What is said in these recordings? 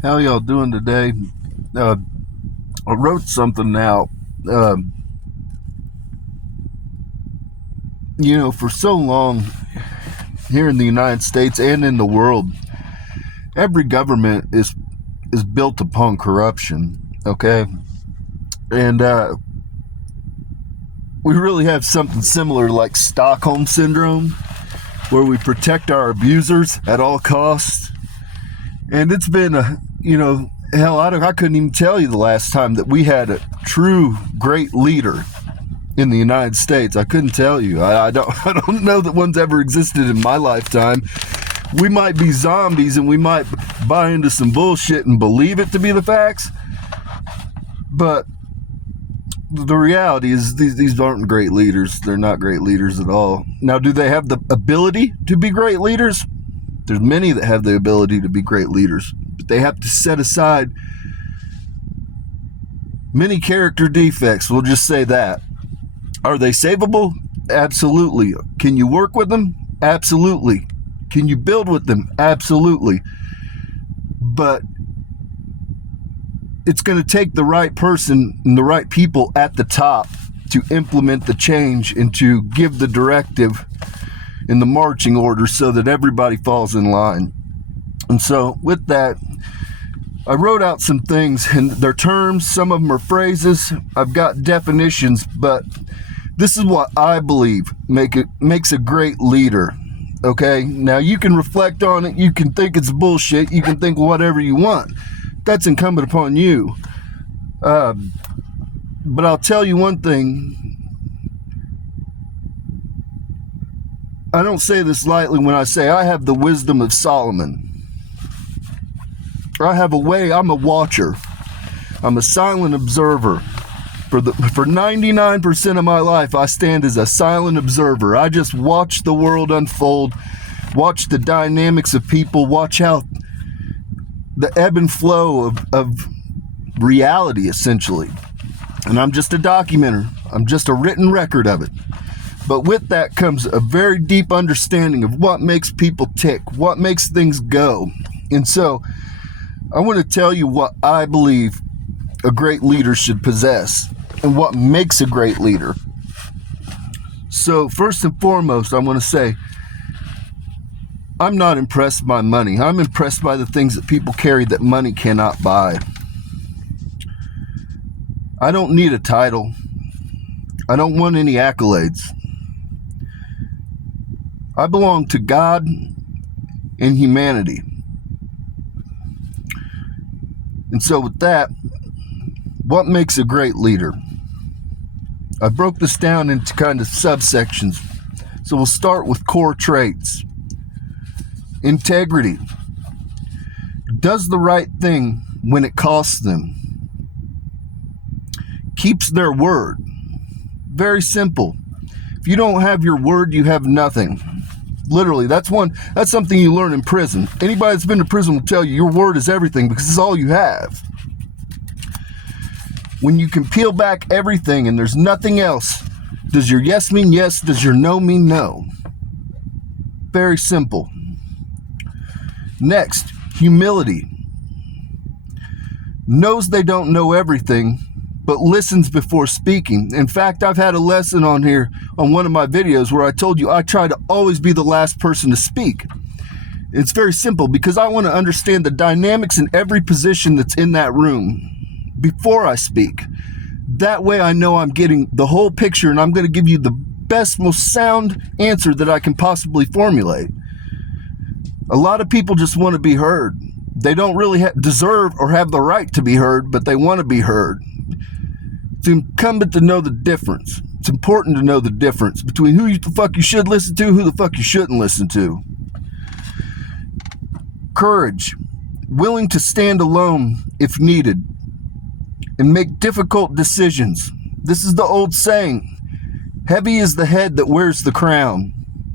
How y'all doing today? Uh, I wrote something out. Uh, for so long here in the United States and in the world, every government is built upon corruption. Okay, and we really have something similar like Stockholm syndrome, where we protect our abusers at all costs. And it's been hell, I couldn't even tell you the last time that we had a true great leader in the United States. I couldn't tell you. I don't know that one's ever existed in my lifetime. We might be zombies and we might buy into some bullshit and believe it to be the facts, but the reality is these aren't great leaders. They're not great leaders at all. Now, do they have the ability to be great leaders? There's many that have the ability to be great leaders, but they have to set aside many character defects. We'll just say that. Are they savable? Absolutely. Can you work with them? Absolutely. Can you build with them? Absolutely. But it's going to take the right person and the right people at the top to implement the change and to give the directive in the marching order so that everybody falls in line. And so with that, I wrote out some things, and they're terms, some of them are phrases. I've got definitions, but this is what I believe makes a great leader. Okay, now you can reflect on it, you can think it's bullshit, you can think whatever you want. That's incumbent upon you. But I'll tell you one thing. I don't say this lightly when I say I have the wisdom of Solomon. I have a way, I'm a watcher. I'm a silent observer. For 99% of my life, I stand as a silent observer. I just watch the world unfold, watch the dynamics of people, watch how the ebb and flow of reality, essentially. And I'm just a documenter. I'm just a written record of it. But with that comes a very deep understanding of what makes people tick, what makes things go. And so I want to tell you what I believe a great leader should possess and what makes a great leader. So first and foremost, I want to say, I'm not impressed by money. I'm impressed by the things that people carry that money cannot buy. I don't need a title. I don't want any accolades. I belong to God and humanity. And so with that, what makes a great leader? I broke this down into kind of subsections. So we'll start with core traits. Integrity. Does the right thing when it costs them. Keeps their word. Very simple. If you don't have your word, you have nothing. Literally, that's something you learn in prison. Anybody that's been to prison will tell you your word is everything because it's all you have. When you can peel back everything and there's nothing else, does your yes mean yes? Does your no mean no? Very simple. Next, humility. Knows they don't know everything, but listens before speaking. In fact, I've had a lesson on here on one of my videos where I told you I try to always be the last person to speak. It's very simple because I want to understand the dynamics in every position that's in that room before I speak. That way I know I'm getting the whole picture and I'm going to give you the best, most sound answer that I can possibly formulate. A lot of people just want to be heard. They don't really deserve or have the right to be heard, but they want to be heard. It's incumbent to know the difference. It's important to know the difference between who the fuck you should listen to, who the fuck you shouldn't listen to. Courage. Willing to stand alone if needed and make difficult decisions. This is the old saying. Heavy is the head that wears the crown.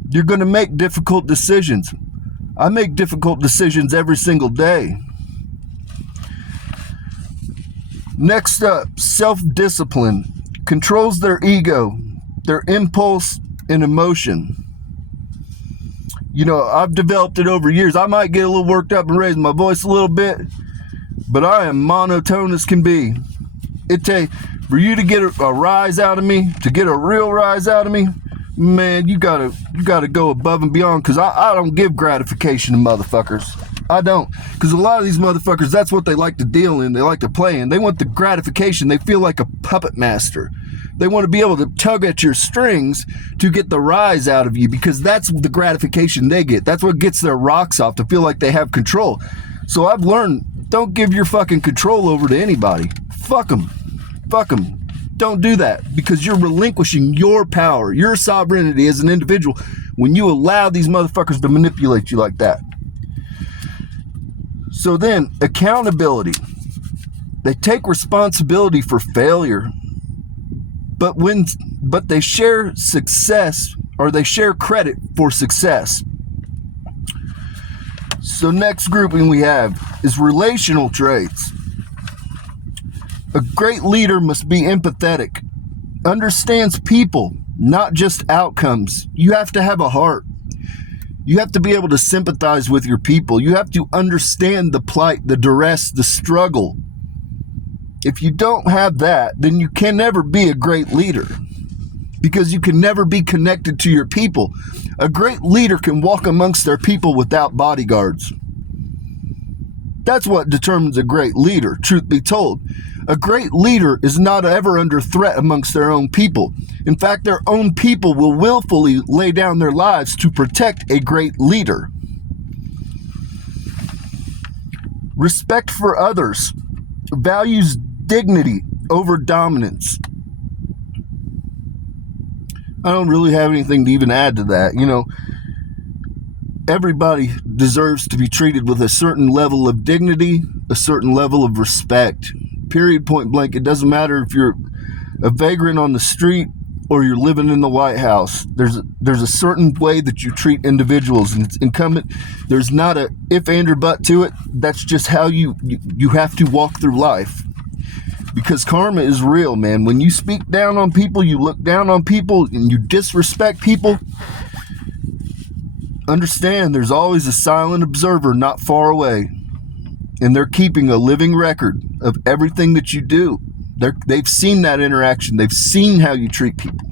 You're going to make difficult decisions. I make difficult decisions every single day. Next up, self-discipline. Controls their ego, their impulse, and emotion. I've developed it over years. I might get a little worked up and raise my voice a little bit, but I am monotone as can be. For you to get a rise out of me, to get a real rise out of me, man, you gotta go above and beyond, because I don't give gratification to motherfuckers. I don't, because a lot of these motherfuckers, that's what they like to deal in, they like to play in. They want the gratification. They feel like a puppet master. They want to be able to tug at your strings to get the rise out of you, because that's the gratification they get. That's what gets their rocks off, to feel like they have control. So I've learned, don't give your fucking control over to anybody. Fuck them. Fuck them. Don't do that, because you're relinquishing your power, your sovereignty as an individual, when you allow these motherfuckers to manipulate you like that. So then, accountability. They take responsibility for failure, but they share success, or they share credit for success. So next grouping we have is relational traits. A great leader must be empathetic, understands people, not just outcomes. You have to have a heart. You have to be able to sympathize with your people. You have to understand the plight, the duress, the struggle. If you don't have that, then you can never be a great leader, because you can never be connected to your people. A great leader can walk amongst their people without bodyguards. That's what determines a great leader, truth be told. A great leader is not ever under threat amongst their own people. In fact, their own people will willfully lay down their lives to protect a great leader. Respect for others. Values dignity over dominance. I don't really have anything to even add to that. You know, everybody deserves to be treated with a certain level of dignity, a certain level of respect. Period, point blank. It doesn't matter if you're a vagrant on the street or you're living in the White House. There's a certain way that you treat individuals, and it's incumbent. There's not a if, and, or but to it. That's just how you have to walk through life. Because karma is real, man. When you speak down on people, you look down on people, and you disrespect people, understand there's always a silent observer not far away. And they're keeping a living record of everything that you do. They've seen that interaction. They've seen how you treat people.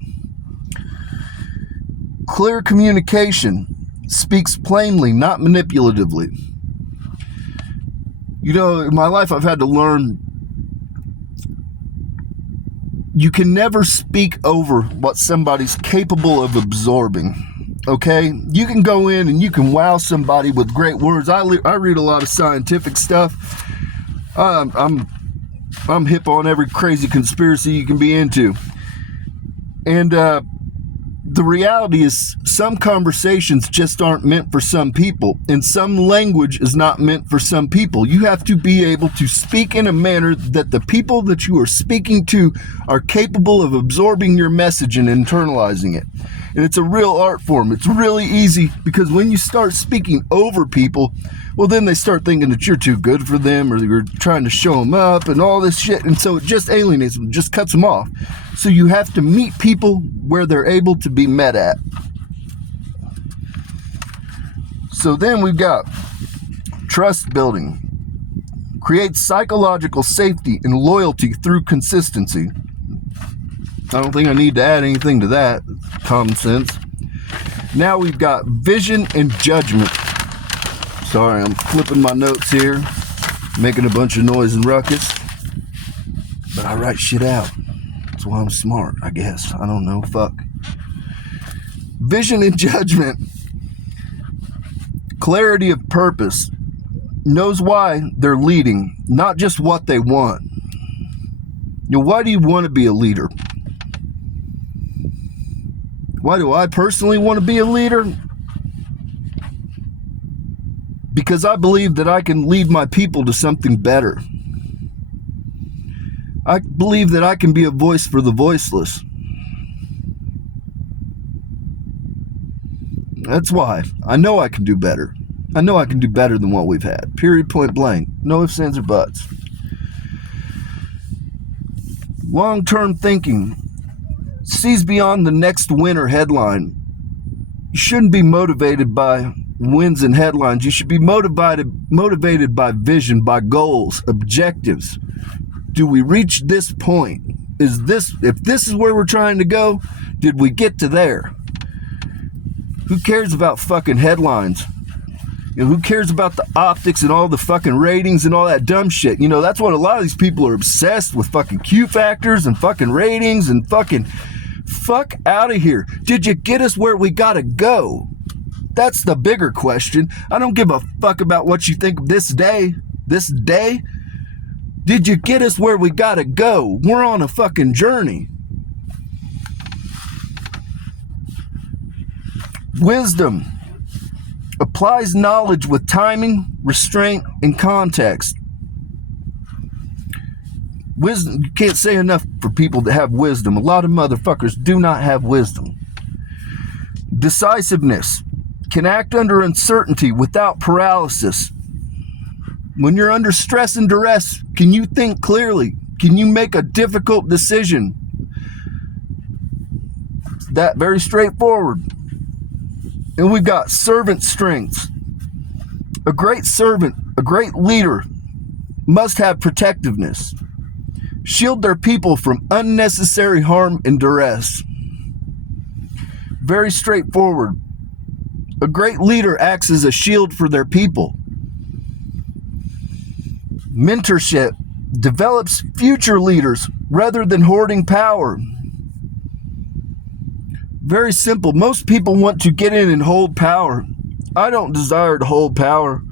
Clear communication. Speaks plainly, not manipulatively. You know, in my life, I've had to learn you can never speak over what somebody's capable of absorbing. Okay? You can go in and you can wow somebody with great words. I read a lot of scientific stuff. I'm hip on every crazy conspiracy you can be into. And the reality is, some conversations just aren't meant for some people, and some language is not meant for some people. You have to be able to speak in a manner that the people that you are speaking to are capable of absorbing your message and internalizing it. And it's a real art form. It's really easy, because when you start speaking over people, well, then they start thinking that you're too good for them, or you're trying to show them up and all this shit. And so it just alienates them, just cuts them off. So you have to meet people where they're able to be met at. So then we've got trust building. Create psychological safety and loyalty through consistency. I don't think I need to add anything to that. Common sense. Now we've got vision and judgment. Sorry, I'm flipping my notes here, making a bunch of noise and ruckus. But I write shit out. That's why I'm smart, I guess. I don't know. Fuck. Vision and judgment. Clarity of purpose. Knows why they're leading, not just what they want. You know, why do you want to be a leader? Why do I personally want to be a leader? Because I believe that I can lead my people to something better. I believe that I can be a voice for the voiceless. That's why. I know I can do better. I know I can do better than what we've had. Period, point blank. No ifs, ands, or buts. Long-term thinking. Sees beyond the next win or headline. You shouldn't be motivated by wins and headlines. You should be motivated by vision, by goals, objectives. Do we reach this point? If this is where we're trying to go, did we get to there? Who cares about fucking headlines? Who cares about the optics and all the fucking ratings and all that dumb shit? That's what a lot of these people are obsessed with, fucking Q factors and fucking ratings and fucking fuck out of here. Did you get us where we gotta go? That's the bigger question. I don't give a fuck about what you think of this day. This day? Did you get us where we gotta go? We're on a fucking journey. Wisdom applies knowledge with timing, restraint, and context. Wisdom, you can't say enough for people that have wisdom. A lot of motherfuckers do not have wisdom. Decisiveness can act under uncertainty without paralysis. When you're under stress and duress, can you think clearly? Can you make a difficult decision? It's that very straightforward. And we've got servant strengths. A great servant, a great leader, must have protectiveness. Shield their people from unnecessary harm and duress. Very straightforward. A great leader acts as a shield for their people. Mentorship develops future leaders rather than hoarding power. Very simple. Most people want to get in and hold power. I don't desire to hold power.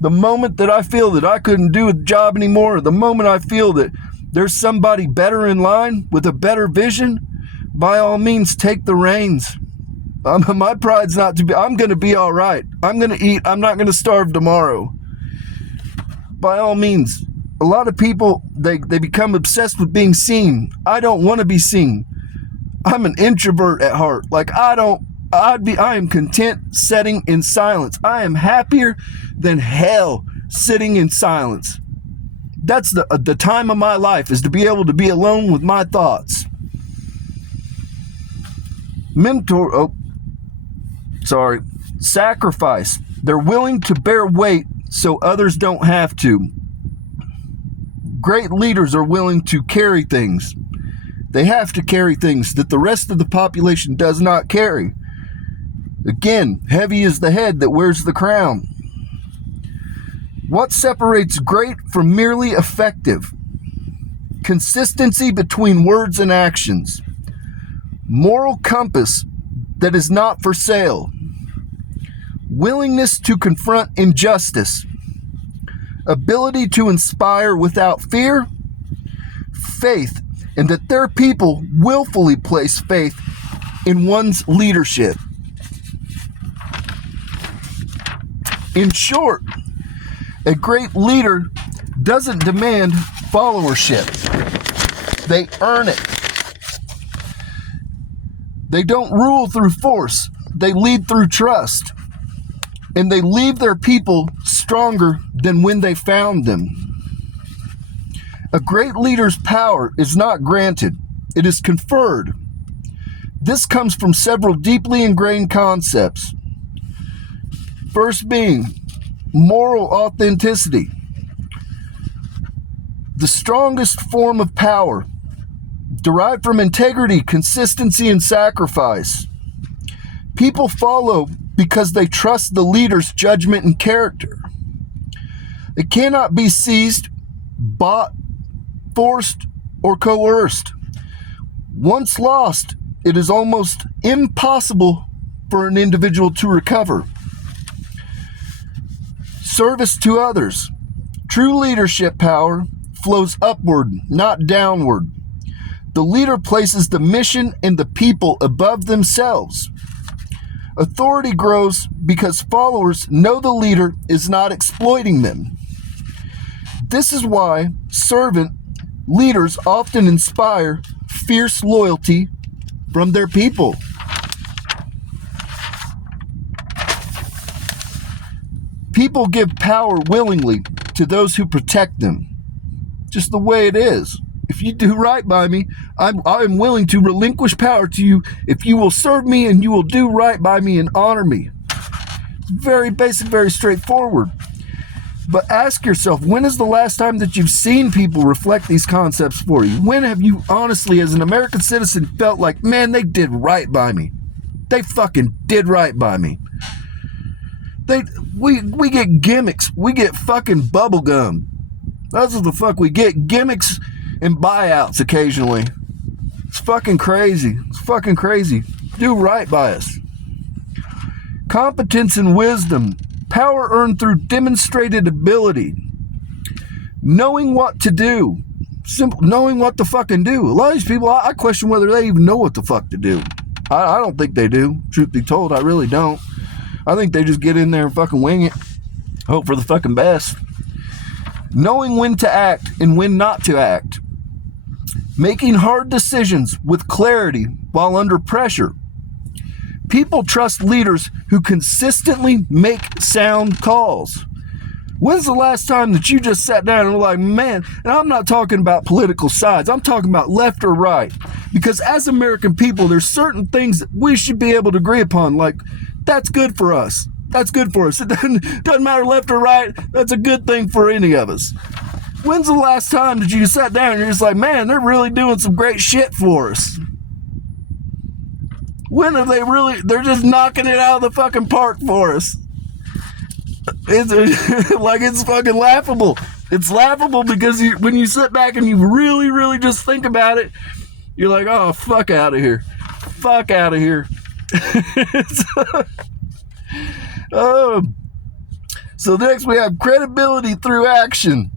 The moment that I feel that I couldn't do the job anymore, or the moment I feel that there's somebody better in line with a better vision, by all means, take the reins. My pride's not to be, I'm going to be all right. I'm going to eat. I'm not going to starve tomorrow. By all means. A lot of people, they become obsessed with being seen. I don't want to be seen. I'm an introvert at heart. I am content sitting in silence. I am happier than hell sitting in silence. That's the time of my life, is to be able to be alone with my thoughts. Sacrifice. They're willing to bear weight so others don't have to. Great leaders are willing to carry things. They have to carry things that the rest of the population does not carry. Again, heavy is the head that wears the crown. What separates great from merely effective? Consistency between words and actions. Moral compass that is not for sale. Willingness to confront injustice. Ability to inspire without fear. Faith in that their people willfully place faith in one's leadership. In short, a great leader doesn't demand followership. They earn it. They don't rule through force. They lead through trust. And they leave their people stronger than when they found them. A great leader's power is not granted. It is conferred. This comes from several deeply ingrained concepts. First being moral authenticity. The strongest form of power, derived from integrity, consistency, and sacrifice. People follow because they trust the leader's judgment and character. It cannot be seized, bought, forced, or coerced. Once lost, it is almost impossible for an individual to recover. Service to others. True leadership power flows upward, not downward. The leader places the mission and the people above themselves. Authority grows because followers know the leader is not exploiting them. This is why servant leaders often inspire fierce loyalty from their people. People give power willingly to those who protect them. Just the way it is. If you do right by me, I'm willing to relinquish power to you if you will serve me and you will do right by me and honor me. It's very basic, very straightforward. But ask yourself, when is the last time that you've seen people reflect these concepts for you? When have you honestly, as an American citizen, felt like, man, they did right by me? They fucking did right by me. We get gimmicks. We get fucking bubble gum. That's what the fuck we get. Gimmicks and buyouts occasionally. It's fucking crazy. It's fucking crazy. Do right by us. Competence and wisdom. Power earned through demonstrated ability. Knowing what to do. Simple. Knowing what to fucking do. A lot of these people, I question whether they even know what the fuck to do. I don't think they do. Truth be told, I really don't. I think they just get in there and fucking wing it. Hope for the fucking best. Knowing when to act and when not to act. Making hard decisions with clarity while under pressure. People trust leaders who consistently make sound calls. When's the last time that you just sat down and were like, man, and I'm not talking about political sides, I'm talking about left or right. Because as American people, there's certain things that we should be able to agree upon, like, that's good for us. That's good for us. It doesn't matter left or right. That's a good thing for any of us. When's the last time that you sat down and you're just like, man, they're really doing some great shit for us? When have they really, they're just knocking it out of the fucking park for us. It's like, it's fucking laughable. It's laughable because when you sit back and you really, really just think about it, you're like, oh, fuck out of here. Fuck out of here. So next we have credibility through action.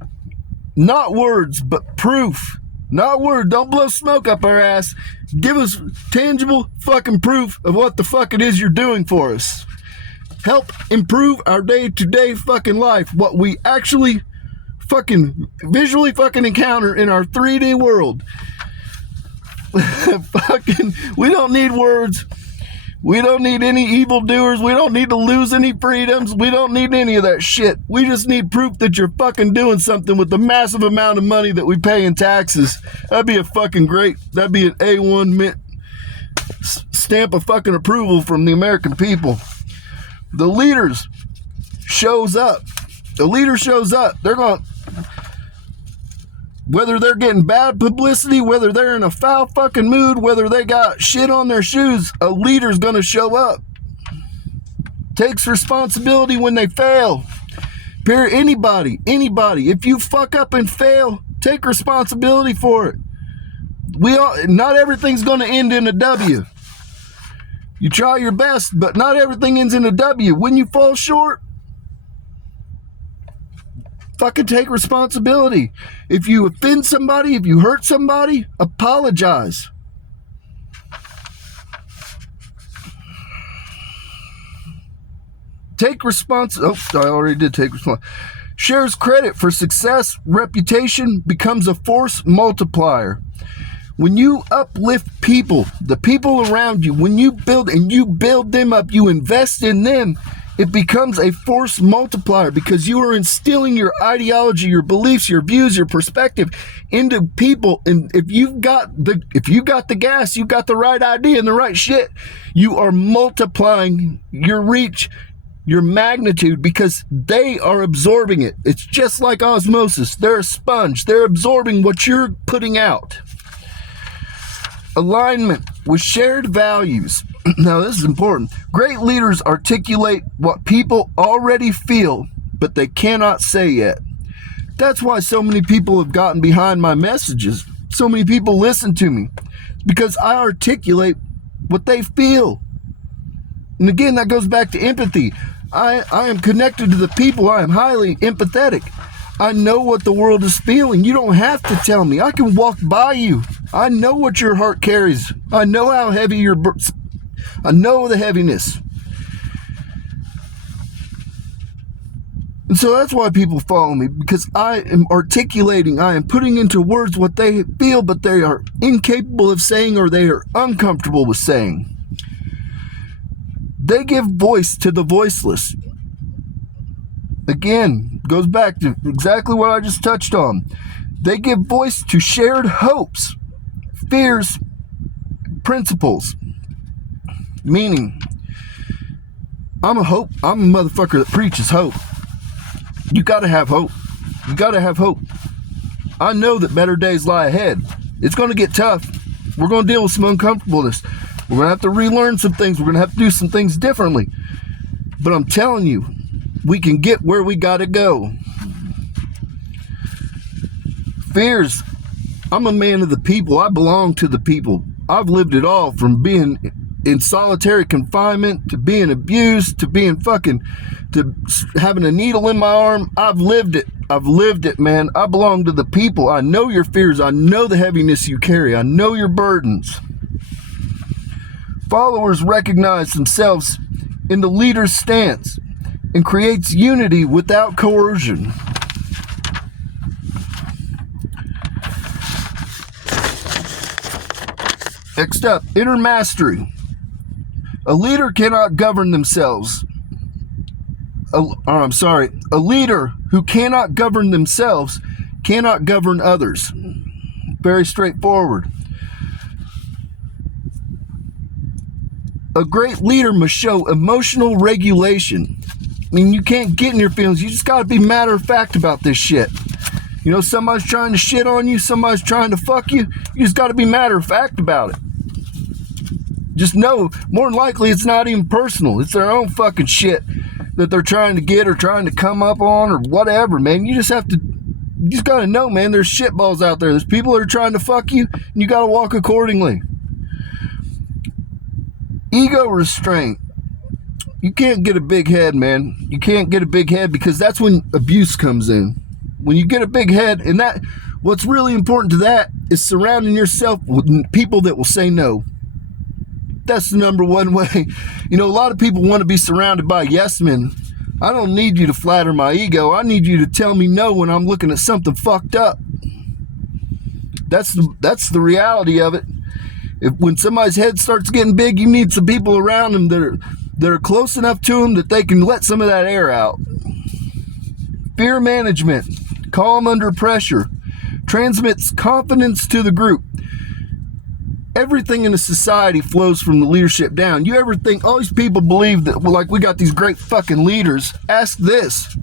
Not words, but proof. Not word. Don't blow smoke up our ass. Give us tangible fucking proof of what the fuck it is you're doing for us. Help improve our day-to-day fucking life. What we actually fucking visually fucking encounter in our 3D world. Fucking, we don't need words. We don't need any evildoers. We don't need to lose any freedoms. We don't need any of that shit. We just need proof that you're fucking doing something with the massive amount of money that we pay in taxes. That'd be a fucking great, that'd be an A1 stamp of fucking approval from the American people. The leaders shows up. The leader shows up. They're going, whether they're getting bad publicity, whether they're in a foul fucking mood, whether they got shit on their shoes, a leader's gonna show up. Takes responsibility when they fail. Period. Anybody. If you fuck up and fail, take responsibility for it. Not everything's gonna end in a W. You try your best, but not everything ends in a W. When you fall short, fucking take responsibility. If you offend somebody, if you hurt somebody, apologize. Take responsibility. Oh, I already did take responsibility. Shares credit for success, reputation, becomes a force multiplier. When you uplift people, the people around you, when you build and you build them up, you invest in them, it becomes a force multiplier because you are instilling your ideology, your beliefs, your views, your perspective into people. And if you've got the gas, you've got the right idea and the right shit, you are multiplying your reach, your magnitude, because they are absorbing it. It's just like osmosis. They're a sponge. They're absorbing what you're putting out. Alignment with shared values. Now, this is important. Great leaders articulate what people already feel, but they cannot say yet. That's why so many people have gotten behind my messages. So many people listen to me, because I articulate what they feel. And again, that goes back to empathy. I am connected to the people. I am highly empathetic. I know what the world is feeling. You don't have to tell me. I can walk by you. I know what your heart carries. I know how heavy I know the heaviness. And so that's why people follow me, because I am articulating, I am putting into words what they feel, but they are incapable of saying, or they are uncomfortable with saying. They give voice to the voiceless. Again, goes back to exactly what I just touched on. They give voice to shared hopes, fears, principles. Meaning, I'm a motherfucker that preaches hope. You gotta have hope. You gotta have hope. I know that better days lie ahead. It's gonna get tough. We're gonna deal with some uncomfortableness. We're gonna have to relearn some things. We're gonna have to do some things differently. But I'm telling you, we can get where we gotta go. Fears. I'm a man of the people. I belong to the people. I've lived it all, from being in solitary confinement to being abused to being to having a needle in my arm. I've lived it, man. I belong to the people. I know your fears. I know the heaviness you carry. I know your burdens. Followers recognize themselves in the leader's stance and creates unity without coercion. Next up, inner mastery. A leader cannot govern themselves. A leader who cannot govern themselves cannot govern others. Very straightforward. A great leader must show emotional regulation. I mean, you can't get in your feelings. You just got to be matter of fact about this shit. You know, somebody's trying to shit on you, somebody's trying to fuck you. You just got to be matter of fact about it. Just know, more than likely, it's not even personal. It's their own fucking shit that they're trying to get or trying to come up on or whatever, man. You just got to know, man, there's shitballs out there. There's people that are trying to fuck you, and you got to walk accordingly. Ego restraint. You can't get a big head, man. You can't get a big head, because that's when abuse comes in. When you get a big head, and what's really important to that is surrounding yourself with people that will say no. That's the number one way. You know, a lot of people want to be surrounded by yes men. I don't need you to flatter my ego. I need you to tell me no when I'm looking at something fucked up. That's the reality of it. When somebody's head starts getting big, you need some people around them that are close enough to them that they can let some of that air out. Fear management. Calm under pressure. Transmits confidence to the group. Everything in a society flows from the leadership down. You ever think all these people believe that, well, like, we got these great fucking leaders? Ask this.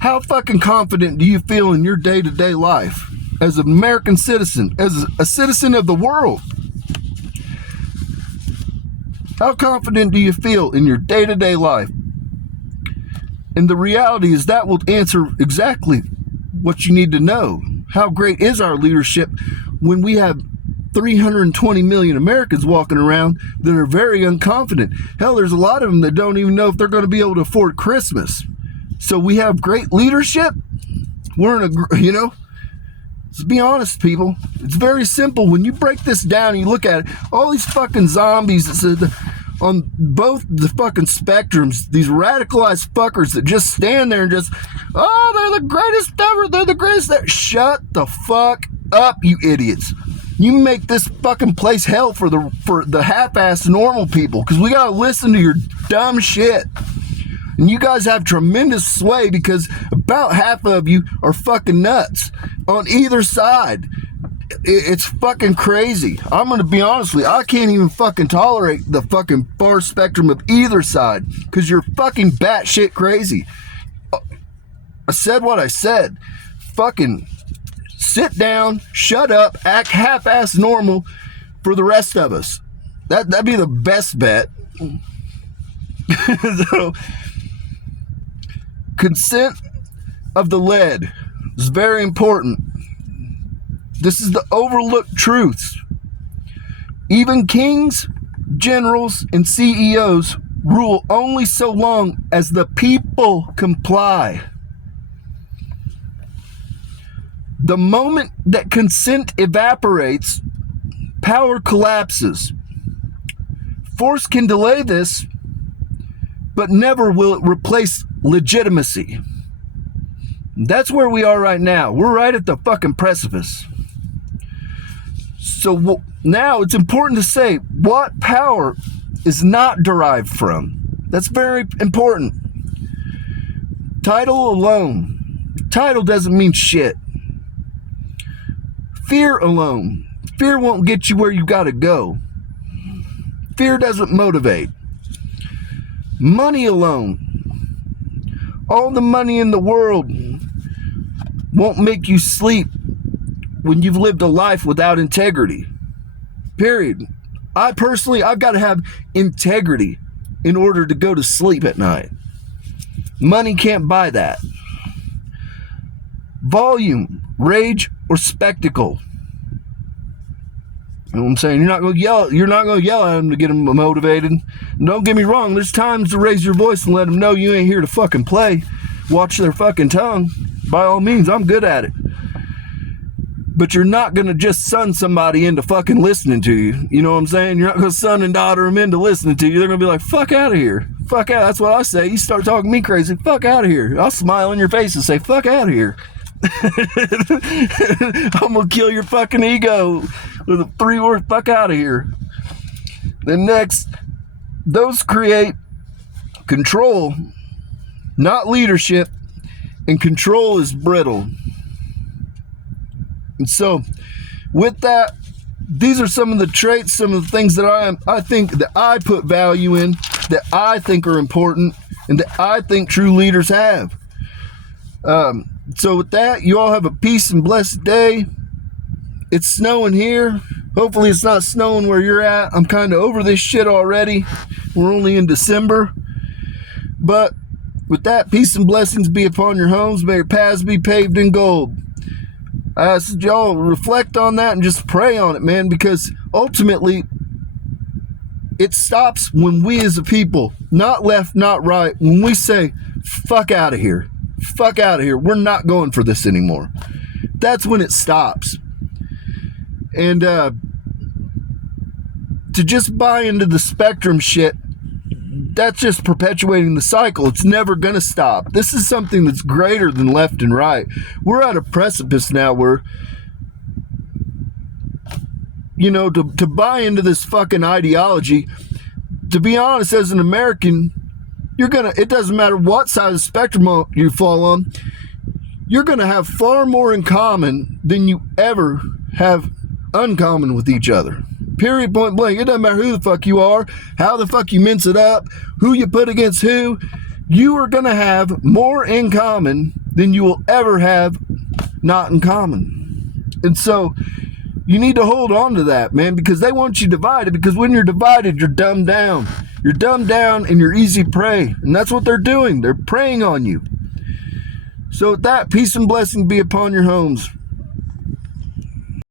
How fucking confident do you feel in your day-to-day life as an American citizen, as a citizen of the world? How confident do you feel in your day-to-day life? And the reality is that will answer exactly what you need to know. How great is our leadership when we have 320 million Americans walking around that are very unconfident? Hell, there's a lot of them that don't even know if they're going to be able to afford Christmas. So we have great leadership. We're in let's be honest, people. It's very simple. When you break this down and you look at it, all these fucking zombies on both the fucking spectrums, these radicalized fuckers that just stand there and just, oh, they're the greatest ever. They're the greatest ever. Shut the fuck up, you idiots. You make this fucking place hell for the half-assed normal people, because we gotta listen to your dumb shit. And you guys have tremendous sway because about half of you are fucking nuts on either side. It's fucking crazy. I'm gonna be honest with you, I can't even fucking tolerate the fucking far spectrum of either side, because you're fucking batshit crazy. I said what I said. Fucking sit down, shut up, act half-ass normal for the rest of us. That'd be the best bet. So, consent of the led is very important. This is the overlooked truths. Even kings, generals, and CEOs rule only so long as the people comply. The moment that consent evaporates, power collapses. Force can delay this, but never will it replace legitimacy. That's where we are right now. We're right at the fucking precipice. So now it's important to say what power is not derived from. That's very important. Title alone. Title doesn't mean shit. Fear alone. Fear won't get you where you gotta go. Fear doesn't motivate. Money alone, all the money in the world won't make you sleep when you've lived a life without integrity. Period. I've got to have integrity in order to go to sleep at night. Money can't buy that. Volume, rage, or spectacle. You know what I'm saying? You're not going to yell at them to get them motivated. And don't get me wrong, there's times to raise your voice and let them know you ain't here to fucking play. Watch their fucking tongue. By all means, I'm good at it. But you're not going to just son somebody into fucking listening to you. You know what I'm saying? You're not going to son and daughter them into listening to you. They're going to be like, fuck out of here. Fuck out. That's what I say. You start talking me crazy, fuck out of here. I'll smile in your face and say, fuck out of here. I'm going to kill your fucking ego with a 3-word fuck out of here. Then next, those create control, not leadership, and control is brittle. And so, with that, these are some of the traits, some of the things that I think that I put value in, that I think are important, and that I think true leaders have. So with that, you all have a peace and blessed day. It's snowing here. Hopefully it's not snowing where you're at. I'm kind of over this shit already. We're only in December. But with that, peace and blessings be upon your homes. May your paths be paved in gold. I ask y'all reflect on that and just pray on it, man, because ultimately it stops when we as a people, not left, not right, when we say, fuck out of here. Fuck out of here. We're not going for this anymore. That's when it stops. And to just buy into the spectrum shit, that's just perpetuating the cycle. It's never going to stop. This is something that's greater than left and right. We're at a precipice now where, you know, to buy into this fucking ideology, to be honest, as an American, it doesn't matter what side of the spectrum you fall on, you're going to have far more in common than you ever have uncommon with each other. Period, point blank. It doesn't matter who the fuck you are, how the fuck you mince it up, who you put against who. You are going to have more in common than you will ever have not in common. And so you need to hold on to that, man, because they want you divided, because when you're divided, you're dumbed down. You're dumbed down and you're easy prey. And that's what they're doing. They're preying on you. So with that, peace and blessing be upon your homes.